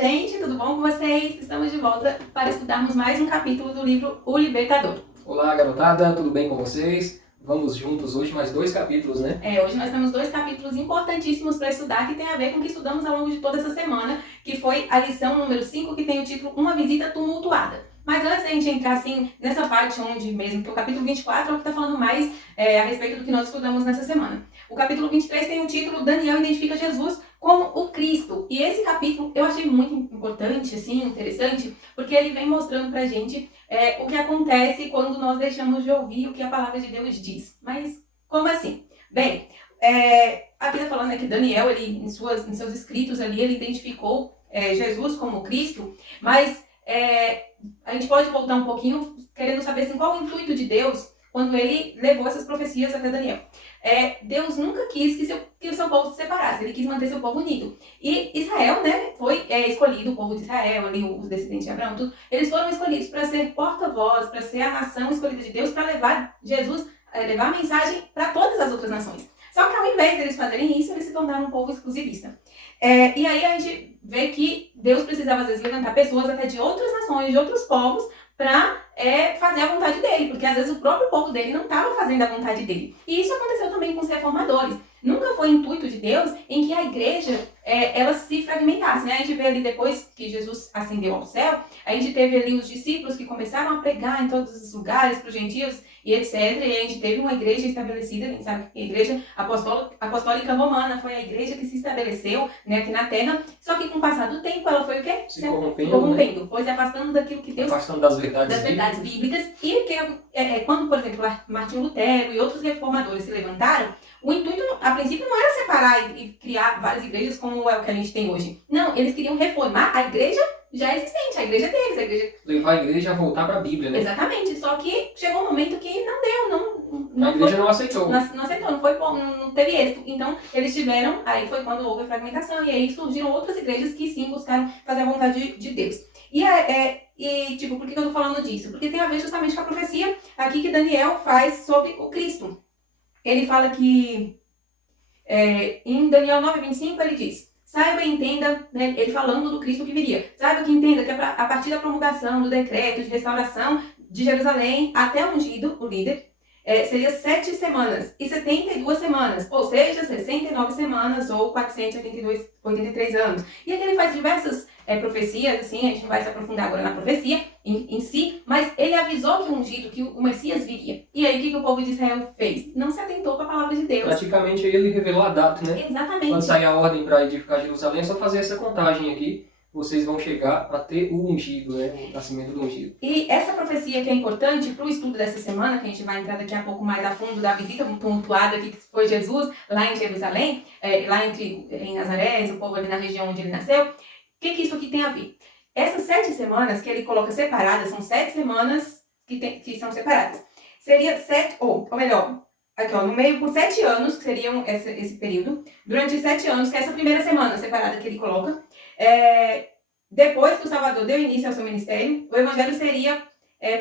gente, tudo bom com vocês? Estamos de volta para estudarmos mais um capítulo do livro O Libertador. Olá, garotada, tudo bem com vocês? Vamos juntos hoje mais 2 capítulos, né? Hoje nós temos 2 capítulos importantíssimos para estudar que tem a ver com o que estudamos ao longo de toda essa semana, que foi a lição número 5, que tem o título Uma Visita Tumultuada. Mas antes da gente entrar assim nessa parte onde mesmo, que o capítulo 24 é o que está falando mais a respeito do que nós estudamos nessa semana. O capítulo 23 tem o título Daniel identifica Jesus como o Cristo. E esse capítulo eu achei muito importante, assim, interessante, porque ele vem mostrando pra gente o que acontece quando nós deixamos de ouvir o que a palavra de Deus diz. Mas como assim? Bem, aqui está falando que Daniel, ele, em seus escritos ali, ele identificou Jesus como Cristo, mas a gente pode voltar um pouquinho querendo saber assim, qual o intuito de Deus quando ele levou essas profecias até Daniel. Deus nunca quis que o seu povo se separasse, ele quis manter seu povo unido. E Israel, né, foi escolhido, o povo de Israel, ali, os descendentes de Abraão, tudo, eles foram escolhidos para ser porta-voz, para ser a nação escolhida de Deus, para levar Jesus, levar a mensagem para todas as outras nações. Só que ao invés de eles fazerem isso, eles se tornaram um povo exclusivista. E aí a gente vê que Deus precisava, às vezes, levantar pessoas até de outras nações, de outros povos, para fazer a vontade dele, porque às vezes o próprio povo dele não estava fazendo a vontade dele. E isso aconteceu também com os reformadores. Nunca foi intuito de Deus em que a igreja ela se fragmentasse, né? A gente vê ali depois que Jesus ascendeu ao céu, a gente teve ali os discípulos que começaram a pregar em todos os lugares para os gentios e etc. E a gente teve uma igreja estabelecida, a gente sabe que a igreja apostólica romana foi a igreja que se estabeleceu, né, aqui na terra. Só que com o passar do tempo ela foi o quê? Se corrompendo, né? Foi se afastando daquilo que Deus... Afastando das verdades bíblicas. E quando, por exemplo, Martinho Lutero e outros reformadores se levantaram, o intuito, a princípio, não era separar e criar várias igrejas como é o que a gente tem hoje. Não, eles queriam reformar a igreja já existente, a igreja deles. Levar a igreja a voltar para a Bíblia, né? Exatamente, só que chegou um momento que não deu, a igreja não aceitou. Não aceitou, não foi bom, não teve êxito. Então, eles tiveram, aí foi quando houve a fragmentação, e aí surgiram outras igrejas que sim buscaram fazer a vontade de Deus. Por que eu tô falando disso? Porque tem a ver justamente com a profecia aqui que Daniel faz sobre o Cristo. Ele fala que, em Daniel 9:25, ele diz: saiba e entenda, né, ele falando do Cristo que viria, saiba que entenda que a partir da promulgação do decreto de restauração de Jerusalém até o ungido, o líder, seria 7 semanas e 72 semanas, ou seja, 69 semanas ou 483 anos. E aqui ele faz diversas profecias, assim, a gente não vai se aprofundar agora na profecia em si, mas ele avisou que o ungido, que o Messias viria. E aí o que o povo de Israel fez? Não se atentou para a palavra de Deus. Praticamente ele revelou a data, né? Exatamente. Quando sair a ordem para edificar Jerusalém, é só fazer essa contagem aqui. Vocês vão chegar a ter o ungido, né? O nascimento do ungido. E essa profecia que é importante para o estudo dessa semana, que a gente vai entrar daqui a pouco mais a fundo da visita tumultuada que foi Jesus lá em Jerusalém, lá em Nazaré, o povo ali na região onde ele nasceu. O que isso aqui tem a ver? Essas 7 semanas que ele coloca separadas, são 7 semanas que são separadas. Seria 7, ou melhor, aqui ó, no meio por 7 anos, que seriam esse período, durante 7 anos, que é essa primeira semana separada que ele coloca, depois que o Salvador deu início ao seu ministério, o evangelho seria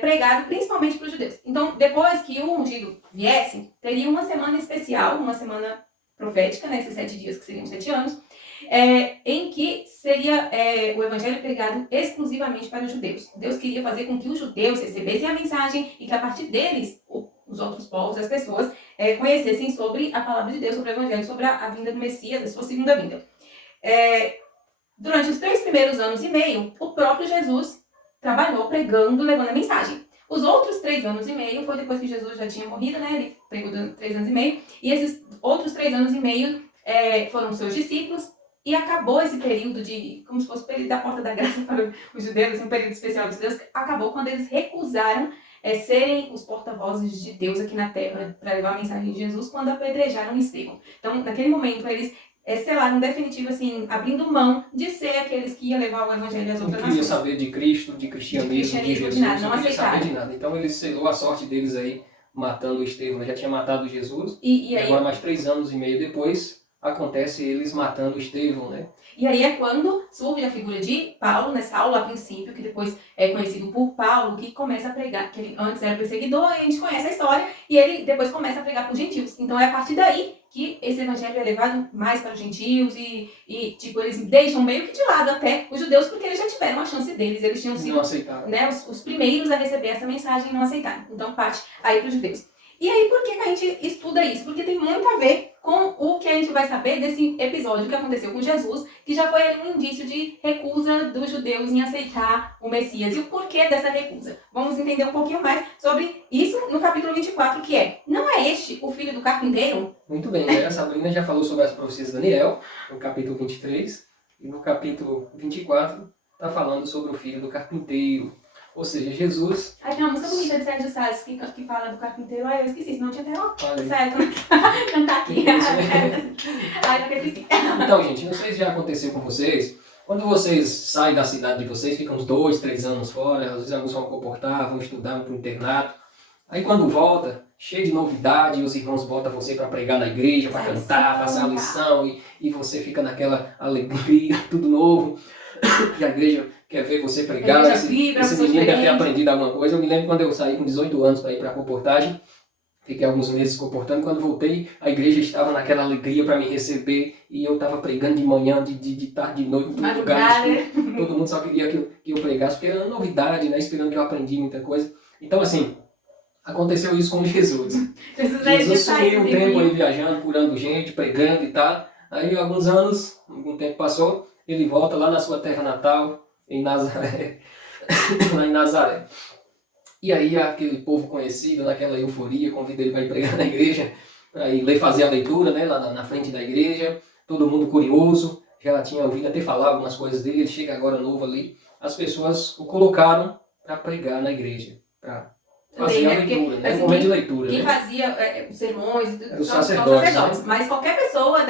pregado principalmente para os judeus. Então, depois que o ungido viesse, teria uma semana especial, uma semana profética, né, esses 7 dias que seriam 7 anos, em que seria o evangelho pregado exclusivamente para os judeus. Deus queria fazer com que os judeus recebessem a mensagem e que a partir deles, os outros povos, as pessoas, conhecessem sobre a palavra de Deus, sobre o evangelho, sobre a vinda do Messias, a sua segunda vinda. Durante os 3 primeiros anos e meio, o próprio Jesus trabalhou pregando, levando a mensagem. Os outros 3 anos e meio foi depois que Jesus já tinha morrido, né? Ele pregou 3 anos e meio. E esses outros 3 anos e meio foram seus discípulos. E acabou esse período como se fosse o período da porta da graça para os judeus, assim, um período especial dos judeus, acabou quando eles recusaram serem os porta-vozes de Deus aqui na terra para levar a mensagem de Jesus quando apedrejaram Estevão. Então, naquele momento, eles selaram definitivo, assim, abrindo mão de ser aqueles que iam levar o evangelho às outras nações. Não queria saber de Cristo, de cristianismo, de Jesus, de nada, não queria aceitaram. saber de nada. Então, ele selou a sorte deles aí, matando Estevão. Já tinha matado Jesus, E aí, agora mais 3 anos e meio depois, acontece eles matando Estevão, né? E aí é quando surge a figura de Paulo, né? Saulo a princípio, que depois é conhecido por Paulo, que começa a pregar, que ele antes era perseguidor, e a gente conhece a história, e ele depois começa a pregar para os gentios. Então é a partir daí que esse evangelho é levado mais para os gentios tipo, eles deixam meio que de lado até os judeus, porque eles já tiveram a chance deles, eles tinham sido, Não aceitaram. né, os primeiros a receber essa mensagem e não aceitaram. Então parte aí para os judeus. E aí por que a gente estuda isso? Porque tem muito a ver com o que a gente vai saber desse episódio que aconteceu com Jesus, que já foi um indício de recusa dos judeus em aceitar o Messias. E o porquê dessa recusa? Vamos entender um pouquinho mais sobre isso no capítulo 24, que é: não é este o filho do carpinteiro? Muito bem, né? A Sabrina já falou sobre as profecias de Daniel, no capítulo 23, e no capítulo 24 está falando sobre o filho do carpinteiro. Ou seja, Jesus... Aí tem uma música bonita de Sérgio Salles que fala do carpinteiro. Ai, eu esqueci, senão tinha até Olha, certo cantar aqui. Ai, não esqueci. então, gente, não sei se já aconteceu com vocês. Quando vocês saem da cidade de vocês, ficam uns 2, 3 anos fora, às vezes alguns vão comportar, vão estudar, vão para o internato. Aí quando volta, cheio de novidade, os irmãos botam você para pregar na igreja, para cantar, passar a lição, e você fica naquela alegria, tudo novo. E a igreja quer ver você pregar, esse menino deve ter aprendido alguma coisa. Eu me lembro quando eu saí com 18 anos para ir para a comportagem, fiquei alguns meses comportando. Quando voltei, a igreja estava naquela alegria para me receber, e eu estava pregando de manhã, de tarde, de noite, em todo lugar. Todo mundo só queria que eu pregasse, porque era novidade, né? Esperando que eu aprendi muita coisa. Então, assim, aconteceu isso com Jesus. Jesus sumiu um tempo aí viajando, curando gente, pregando e tal. Aí, alguns anos, algum tempo passou, ele volta lá na sua terra natal, em Nazaré, lá em Nazaré. E aí aquele povo conhecido, naquela euforia, convida ele para ir pregar na igreja, para ir fazer a leitura, né, lá na frente da igreja, todo mundo curioso, já tinha ouvido até falar algumas coisas dele, ele chega agora novo ali. As pessoas o colocaram para pregar na igreja, para fazer a leitura, né? Um momento de leitura. Quem né? fazia sermões, os sacerdotes, né? Mas qualquer pessoa,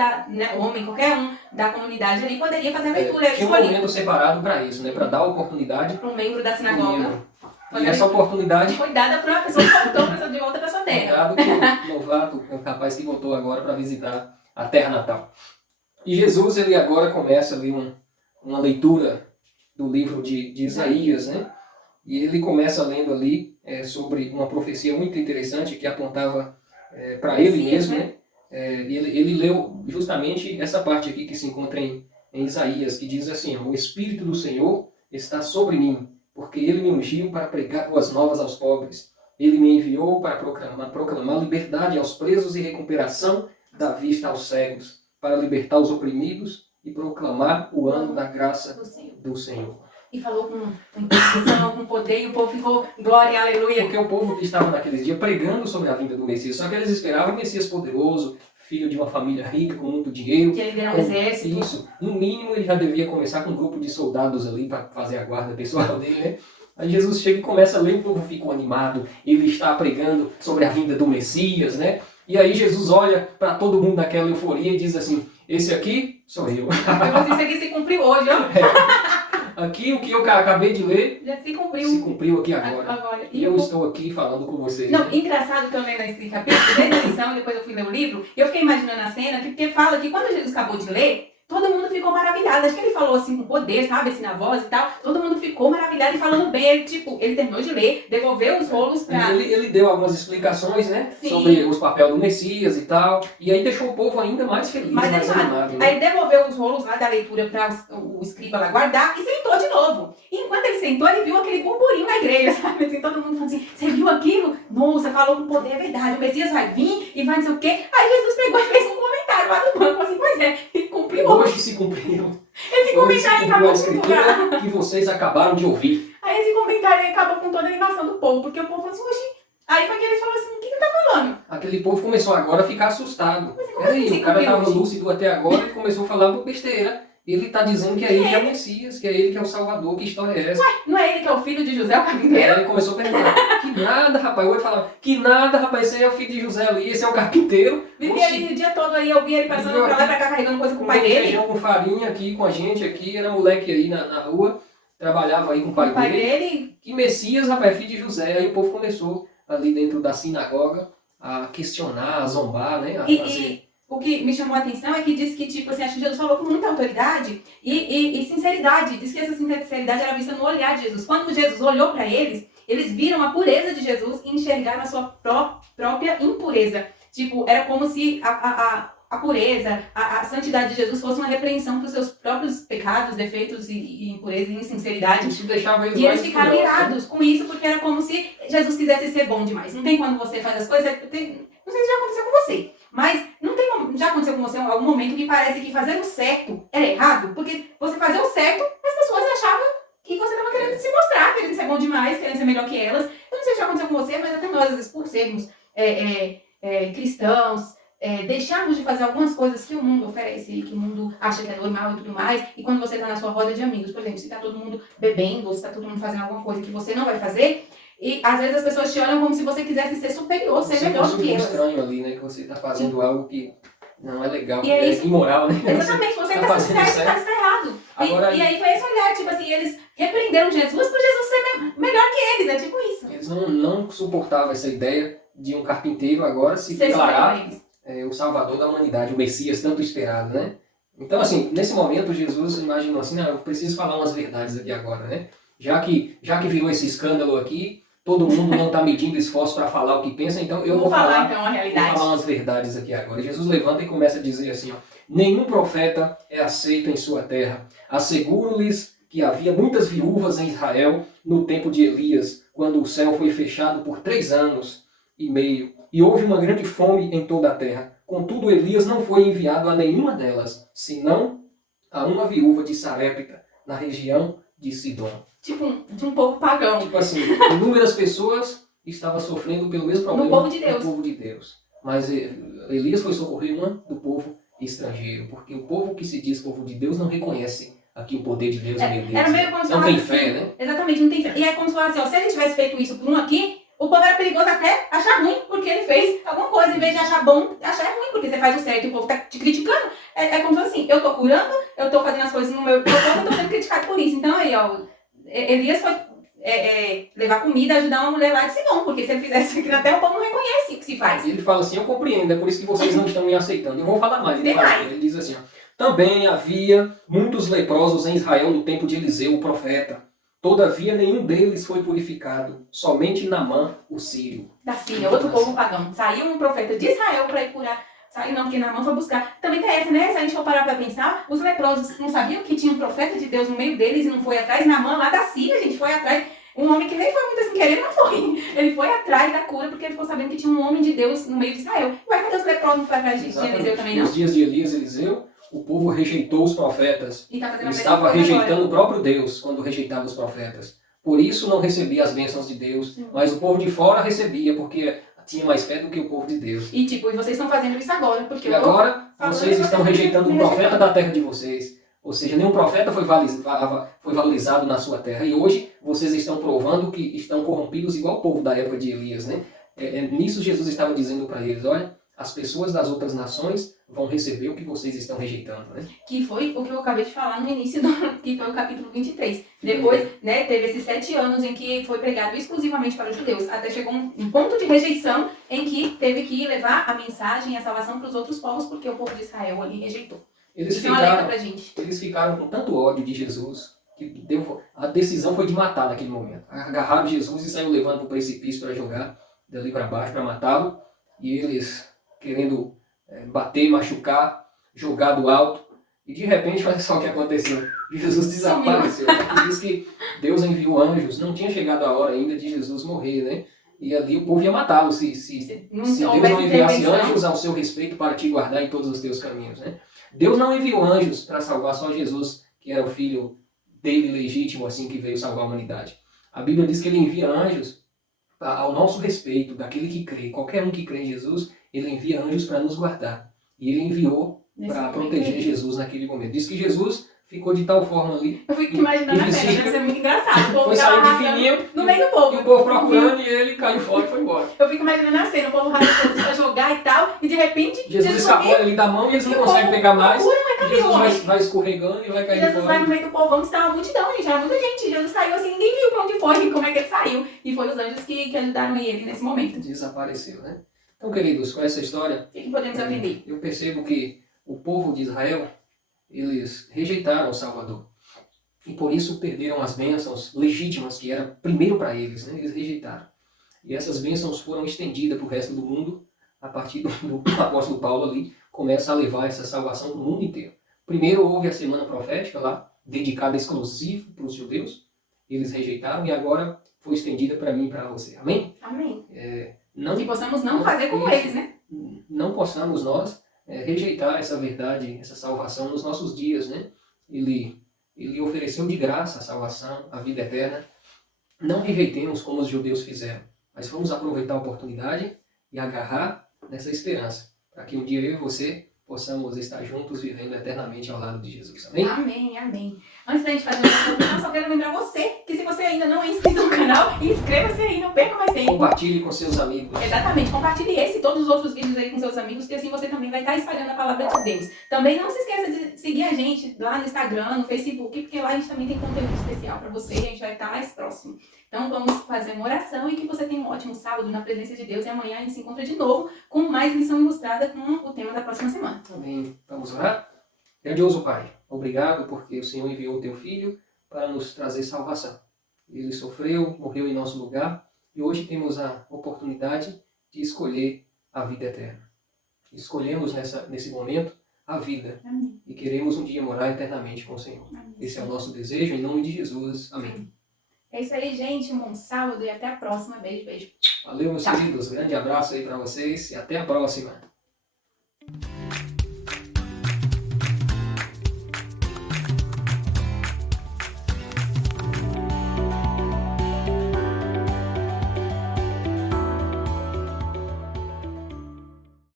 homem, qualquer um da comunidade ali poderia fazer a leitura. Tinha um momento separado para isso, né? Para dar oportunidade para um membro da sinagoga. E essa oportunidade foi dada para uma pessoa que voltou de volta para sua terra. Cuidado com o novato, o rapaz que voltou agora para visitar a terra natal. E Jesus, ele agora começa ali uma leitura do livro de Isaías, né? E ele começa lendo ali sobre uma profecia muito interessante que apontava para ele mesmo, né? Ele leu justamente essa parte aqui que se encontra em Isaías, que diz assim: o Espírito do Senhor está sobre mim, porque ele me ungiu para pregar boas novas aos pobres. Ele me enviou para proclamar liberdade aos presos e recuperação da vista aos cegos, para libertar os oprimidos e proclamar o ano da graça do Senhor. E falou com intenção, com poder, e o povo ficou glória e aleluia. Porque o povo que estava naqueles dias pregando sobre a vinda do Messias, só que eles esperavam o Messias poderoso, filho de uma família rica, com muito dinheiro. Que ele virar um exército. Isso. No mínimo, ele já devia começar com um grupo de soldados ali para fazer a guarda pessoal dele, né? Aí Jesus chega e começa a ler, o povo fica animado, ele está pregando sobre a vinda do Messias, né? E aí Jesus olha para todo mundo naquela euforia e diz assim: esse aqui sou eu. Isso aqui se cumpriu hoje, ó. Aqui o que eu acabei de ler já se cumpriu. Se cumpriu aqui agora. E eu estou aqui falando com vocês. Não, engraçado que eu lendo esse capítulo, desde a lição, depois eu fui ler o livro, eu fiquei imaginando a cena, porque fala que quando Jesus acabou de ler, todo mundo ficou maravilhado. Acho que ele falou assim com poder, sabe, assim na voz e tal. Todo mundo ficou maravilhado e falando bem. Ele, ele terminou de ler, devolveu os rolos pra... Ele deu algumas explicações, né? Sim. Sobre os papéis do Messias e tal. E aí deixou o povo ainda mais feliz, mais animado. Né? Aí devolveu os rolos lá da leitura para o escriba lá guardar e sentou de novo. E enquanto ele sentou, ele viu aquele burburinho na igreja, sabe? Assim, todo mundo falando assim: você viu aquilo? Nossa, falou com poder, é verdade. O Messias vai vir e vai não sei o quê. Aí Jesus pegou e fez um comentário lá no banco, assim: pois é, e cumpriu hoje. Se cumpriu. Esse comentário acabou com tudo que vocês acabaram de ouvir. Aí esse comentário aí acabou com toda a animação do povo, porque o povo falou assim: oxi. Aí foi que eles falaram assim: o que ele tá falando? Aquele povo começou agora a ficar assustado. Peraí, o cara estava lúcido até agora e começou a falar besteira. Ele está dizendo que é ele que é o Messias, que é ele que é o Salvador. Que história é essa? Ué, não é ele que é o filho de José, o carpinteiro? Ele começou a perguntar: que nada, rapaz. Eu ia falar: que nada, rapaz. Esse aí é o filho de José ali, esse é o carpinteiro. Vivia ali o dia todo aí, eu via ele passando pra lá e pra cá, carregando coisa com o pai dele. Feijão com farinha aqui com a gente aqui, era moleque aí na rua, trabalhava aí com o pai dele. Que Messias, rapaz, filho de José. Aí o povo começou ali dentro da sinagoga a questionar, a zombar, né? A fazer o que me chamou a atenção é que diz que, tipo assim, acho que Jesus falou com muita autoridade e sinceridade. Diz que essa sinceridade era vista no olhar de Jesus. Quando Jesus olhou para eles viram a pureza de Jesus e enxergaram a sua própria impureza. Tipo, era como se a pureza, a santidade de Jesus fosse uma repreensão para os seus próprios pecados, defeitos e impureza e insinceridade. Isso deixava eles E eles ficaram irados com isso, porque era como se Jesus quisesse ser bom demais. Não tem quando você faz as coisas... não sei se já aconteceu com você, mas não tem, já aconteceu com você em algum momento que parece que fazer o certo era errado? Porque você fazer o certo, as pessoas achavam que você estava querendo se mostrar, querendo ser bom demais, querendo ser melhor que elas. Eu não sei se já aconteceu com você, mas até nós, às vezes, por sermos cristãos, deixarmos de fazer algumas coisas que o mundo oferece, que o mundo acha que é normal e tudo mais, e quando você está na sua roda de amigos, por exemplo, se está todo mundo bebendo, ou se está todo mundo fazendo alguma coisa que você não vai fazer, e às vezes as pessoas te olham como se você quisesse ser superior, ser melhor do que elas. Estranho ali, né, que você está fazendo algo que não é legal, que é imoral, né? Exatamente, você está fazendo certo e está errado. E aí foi esse olhar, tipo assim, eles repreenderam Jesus por Jesus ser melhor que eles, é tipo isso. Eles não suportavam essa ideia de um carpinteiro agora se declarar o salvador da humanidade, o Messias tanto esperado, né? Então, assim, nesse momento, Jesus imaginou assim, eu preciso falar umas verdades aqui agora, né? Já que virou esse escândalo aqui, todo mundo não está medindo esforço para falar o que pensa, então eu vou falar então a realidade. Vou falar umas verdades aqui agora. Jesus levanta e começa a dizer assim, nenhum profeta é aceito em sua terra. Asseguro-lhes que havia muitas viúvas em Israel no tempo de Elias, quando o céu foi fechado por 3 anos e meio, e houve uma grande fome em toda a terra. Contudo, Elias não foi enviado a nenhuma delas, senão a uma viúva de Sarepta, na região de Sidom. Tipo, de um povo pagão. Tipo assim, inúmeras pessoas estavam sofrendo pelo mesmo problema no povo de Deus. Mas Elias foi socorrer uma do povo estrangeiro, porque o povo que se diz povo de Deus não reconhece aqui o poder de Deus no meio deles. Era meio como se não tem assim, fé, né? Exatamente, não tem fé. E é como se falasse, se ele tivesse feito isso por um aqui, o povo era perigoso até achar ruim, porque ele fez alguma coisa, em vez de achar bom, achar ruim, porque você faz o certo e o povo tá te criticando. É como se assim, eu tô curando, eu tô fazendo as coisas no meu povo, eu tô sendo criticado por isso. Então aí, Elias foi levar comida, ajudar uma mulher lá de Sidom, porque se ele fizesse aquilo até o povo não reconhece o que se faz. E ele fala assim, eu compreendo, é por isso que vocês não estão me aceitando. Eu vou falar mais. Ele diz assim, também havia muitos leprosos em Israel no tempo de Eliseu, o profeta. Todavia, nenhum deles foi purificado, somente Naamã, o sírio. Da Síria, outro povo pagão. Saiu um profeta de Israel para ir curar. Saiu não, porque Naamã foi buscar. Também tem essa, né? Se a gente for parar para pensar, os leprosos não sabiam que tinha um profeta de Deus no meio deles e não foi atrás. Naamã lá da Síria, a gente foi atrás. Um homem que nem foi muito assim querendo, mas foi. Ele foi atrás da cura porque ele ficou sabendo que tinha um homem de Deus no meio de Israel. Ué, cadê os leprosos? Não foi atrás de Eliseu também, não? Nos dias de Elias e Eliseu, o povo rejeitou os profetas. E estava rejeitando o próprio Deus quando rejeitava os profetas. Por isso não recebia as bênçãos de Deus, mas o povo de fora recebia, porque tinha mais fé do que o povo de Deus. E tipo, e vocês estão fazendo isso agora, porque agora vocês estão rejeitando o profeta da terra de vocês. Ou seja, nenhum profeta foi valorizado na sua terra. E hoje vocês estão provando que estão corrompidos igual o povo da época de Elias, né? Nisso Jesus estava dizendo para eles, olha, as pessoas das outras nações vão receber o que vocês estão rejeitando, né? Que foi o que eu acabei de falar no início, que foi o capítulo 23. Depois, né, teve esses 7 anos em que foi pregado exclusivamente para os judeus. Até chegou um ponto de rejeição em que teve que levar a mensagem e a salvação para os outros povos, porque o povo de Israel ali rejeitou. Isso é uma alerta pra gente. Eles ficaram com tanto ódio de Jesus, que a decisão foi de matar naquele momento. Agarraram Jesus e saiu levando para o precipício para jogar dali para baixo, para matá-lo. E eles querendo bater, machucar, jogar do alto. E de repente, olha só o que aconteceu. Jesus desapareceu. Diz que Deus enviou anjos. Não tinha chegado a hora ainda de Jesus morrer, né? E ali o povo ia matá-lo se Deus não enviasse anjos ao seu respeito para te guardar em todos os teus caminhos, né? Deus não enviou anjos para salvar só Jesus, que era o filho dele legítimo, assim, que veio salvar a humanidade. A Bíblia diz que ele envia anjos ao nosso respeito, daquele que crê. Qualquer um que crê em Jesus, ele envia anjos para nos guardar. E ele enviou para proteger Jesus naquele momento. Diz que Jesus ficou de tal forma ali. Eu fico imaginando a cena, deve ser muito engraçado. O povo foi saindo de fininho, no meio do povo. E o povo procurando e ele caiu fora e foi embora. Eu fico imaginando a cena, o povo rasgando para jogar e tal, e de repente Jesus escapou ali da mão e eles não conseguem pegar mais. Jesus vai escorregando e vai cair Jesus fora. vai no meio do povão, que estava uma multidão, gente, era muita gente. Jesus saiu assim, ninguém viu para onde foi, como é que ele saiu. E foi os anjos que ajudaram ele nesse momento. Desapareceu, né? Então, queridos, com essa história, O que podemos aprender? eu percebo que o povo de Israel, eles rejeitaram o Salvador. E por isso perderam as bênçãos legítimas que era primeiro para eles, né? Eles rejeitaram. E essas bênçãos foram estendidas para o resto do mundo, a partir do apóstolo Paulo ali, começa a levar essa salvação no mundo inteiro. Primeiro houve a semana profética lá, dedicada exclusivo para os judeus, eles rejeitaram, e agora foi estendida para mim e para você. Amém? Amém. Não, Que possamos não fazer como eles, né? Não possamos nós rejeitar essa verdade, essa salvação nos nossos dias, né? Ele ofereceu de graça a salvação, a vida eterna. Não rejeitemos como os judeus fizeram, mas vamos aproveitar a oportunidade e agarrar nessa esperança, para que um dia eu e você possamos estar juntos vivendo eternamente ao lado de Jesus. Amém? Amém, amém. Antes da gente fazer uma oração, só quero lembrar você que se você ainda não é inscrito no canal, inscreva-se aí, não perca mais tempo. Compartilhe com seus amigos. Exatamente, compartilhe esse e todos os outros vídeos aí com seus amigos, que assim você também vai estar espalhando a palavra de Deus. Também não se esqueça de seguir a gente lá no Instagram, no Facebook, porque lá a gente também tem conteúdo especial para você e a gente vai estar mais próximo. Então vamos fazer uma oração e que você tenha um ótimo sábado na presença de Deus, e amanhã a gente se encontra de novo com mais lição ilustrada com o tema da próxima semana. Amém. Vamos orar? Grandioso Pai, obrigado porque o Senhor enviou o Teu Filho para nos trazer salvação. Ele sofreu, morreu em nosso lugar, e hoje temos a oportunidade de escolher a vida eterna. Escolhemos nesse momento a vida. Amém. E queremos um dia morar eternamente com o Senhor. Amém. Esse é o nosso desejo, em nome de Jesus. Amém. É isso aí, gente. Um bom sábado e até a próxima. Beijo, beijo. Valeu, meus Tchau. queridos. Grande abraço aí para vocês e até a próxima.